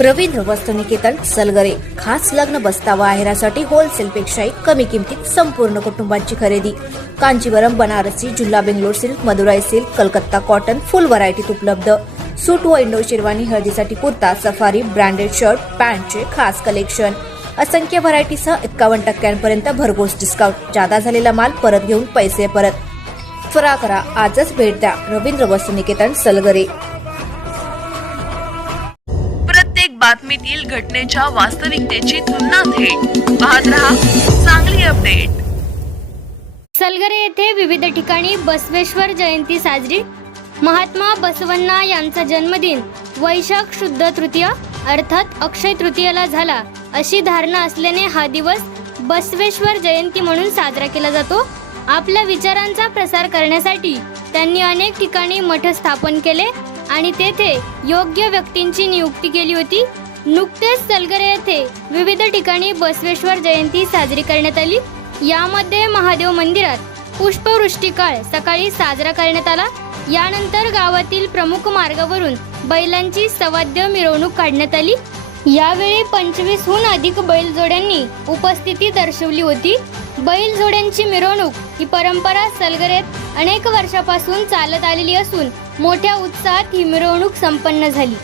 रवींद्र वस्त्रनिकेतन सलगरे खास लग्न बस्तावा आहेरासाठी होलसेल पेक्षाही कमी किमतीत संपूर्ण कुटुंबाची खरेदी। कांजीवरम, बनारसी, जुल्ला, Bangalore silk, Madurai silk, Calcutta cotton full व्हरायटीत उपलब्ध। सूट व इंडो शेरवानी, हळदीसाठी कुर्ता, सफारी, ब्रँडेड शर्ट, पॅन्टचे खास कलेक्शन, असंख्य व्हरायटीसह 51% भरघोस डिस्काउंट। जादा झालेला माल परत घेऊन पैसे परत। त्वरा करा, आजच भेट द्या रवींद्र वस्त्रनिकेतन सलगरे। प्रत्येक बातमीतील घटनेच्या वास्तविकतेची तुलना थेट पाहत रहा चांगली अपडेट। सलगरे येथे विविध ठिकाणी बसवेश्वर जयंती साजरी। महात्मा बसवण्णा यांचा जन्मदिन वैशाख शुद्ध तृतीया अर्थात अक्षय तृतीयाला झाला अशी धारणा असल्याने हा दिवस बसवेश्वर जयंती म्हणून साजरा केला जातो। आपल्या विचारांचा प्रसार करण्यासाठी त्यांनी अनेक ठिकाणी मठ स्थापन केले आणि तेथे योग्य व्यक्तींची नियुक्ती केली होती। नुकतेच सलगरे येथे विविध ठिकाणी बसवेश्वर जयंती साजरी करण्यात आली। यामध्ये महादेव मंदिरात पुष्पवृष्टी काळ सकाळी साजरा करण्यात आला। यानंतर गावातील प्रमुख मार्गावरून बैलांची सवाद्य मिरवणूक काढण्यात आली। यावेळी 25हून अधिक बैलजोड्यांनी उपस्थिती दर्शवली होती। बैलजोड्यांची मिरवणूक ही परंपरा सलगरेत अनेक वर्षापासून चालत आलेली असून मोठ्या उत्साहात ही मिरवणूक संपन्न झाली।